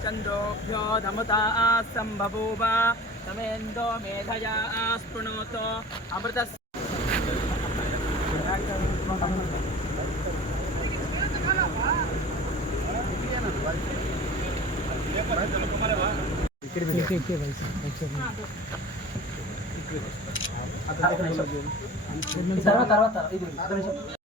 हम भी पूरा नहीं జై శివాజీ హరి ఓం యశ్చందసాం వృషభో విశ్వరూపः చంద్రోభ్యో ధమతా సంబభూవ తమేందో మేధయా స్పృణోతో అమృత ठीक ठीक भाई साहब अच्छा తర్వాత తర్వాత ఇది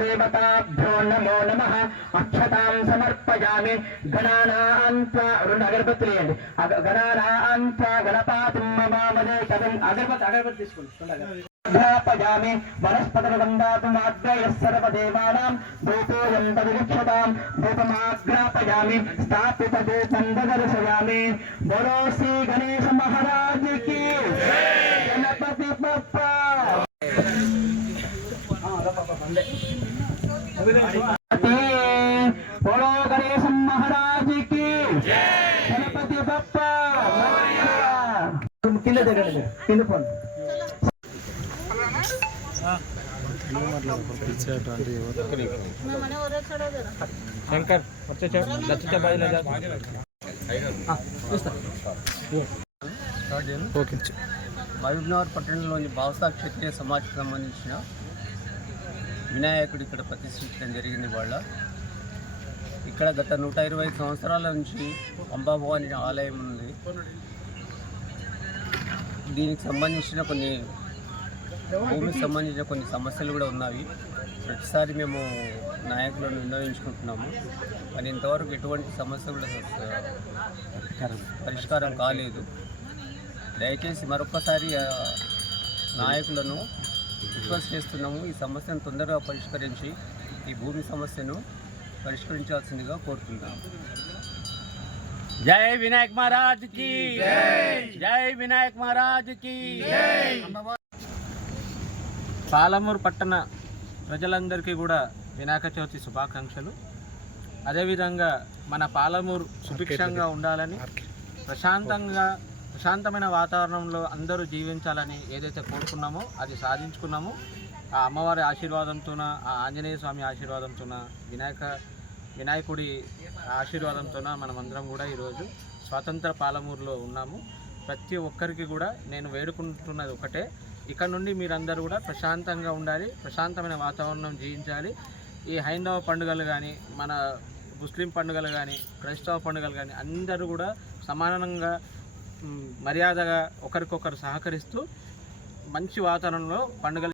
దేవతాభ్యో నమో నమః అక్షతాం సమర్పయామి గణానాం త్వా రెండు అగరబత్తులు వేయండి అగ- గణానాం త్వా గణపాతిం మమామదే కదం అగరబత్తి అగరబత్తి తీసుకోండి రెండు అగరబత్తి. ధ్యాపయామి వనస్పతిర్గంధాతుమాగ్రయः సర్వదేవానాం భూతోయం తదిక్షతాం భూతమాగ్రాపయామి స్థాపితభూతం దదర్శయామి బోలో శ్రీ గణేశ మహారాజ్కి గణపతి బప్ప బోలో గణేశ మహారాజ్కి గణపతి బప్ప. కింద దిగండి కింద పోండి శంకర్ వచ్చే లక్ష మహబూబ్నగర్ పట్టణంలోని భావసా క్షత్రియ సమాజ్కి సంబంధించిన వినాయకుడు ఇక్కడ ప్రతిష్ఠించడం జరిగింది వాళ్ళ. ఇక్కడ గత నూట ఇరవై సంవత్సరాల నుంచి అంబాభవాని ఆలయం ఉంది. దీనికి సంబంధించిన కొన్ని భూమికి సంబంధించిన కొన్ని సమస్యలు కూడా ఉన్నాయి. ప్రతిసారి మేము నాయకులను వినియోగించుకుంటున్నాము కానీ ఇంతవరకు ఎటువంటి సమస్య కూడా పరిష్కారం కాలేదు. దయచేసి మరొకసారి నాయకులను రిక్వెస్ట్ చేస్తున్నాము ఈ సమస్యను తొందరగా పరిష్కరించి ఈ భూమి సమస్యను పరిష్కరించాల్సిందిగా కోరుతున్నాము జై వినాయక్ మహారాజ్కి జై వినాయక్ మహారాజ్కి పాలమూరు పట్టణ ప్రజలందరికీ కూడా వినాయక చవితి శుభాకాంక్షలు. అదేవిధంగా మన పాలమూరు సుభిక్షంగా ఉండాలని ప్రశాంతంగా ప్రశాంతమైన వాతావరణంలో అందరూ జీవించాలని ఏదైతే కోరుకున్నామో అది సాధించుకున్నాము. ఆ అమ్మవారి ఆశీర్వాదంతోన ఆ ఆంజనేయ స్వామి ఆశీర్వాదంతోన వినాయక వినాయకుడి ఆశీర్వాదంతోన మనమందరం కూడా ఈరోజు స్వాతంత్ర పాలమూరులో ఉన్నాము. ప్రతి ఒక్కరికి కూడా నేను వేడుకుంటున్నది ఒకటే. ఇక్కడ నుండి మీరందరూ కూడా ప్రశాంతంగా ఉండాలి ప్రశాంతమైన వాతావరణం జీవించాలి. ఈ హైందవ పండుగలు కానీ మన ముస్లిం పండుగలు కానీ క్రైస్తవ పండుగలు కానీ అందరూ కూడా సమానంగా మర్యాదగా ఒకరికొకరు సహకరిస్తూ మంచి వాతావరణంలో పండుగలు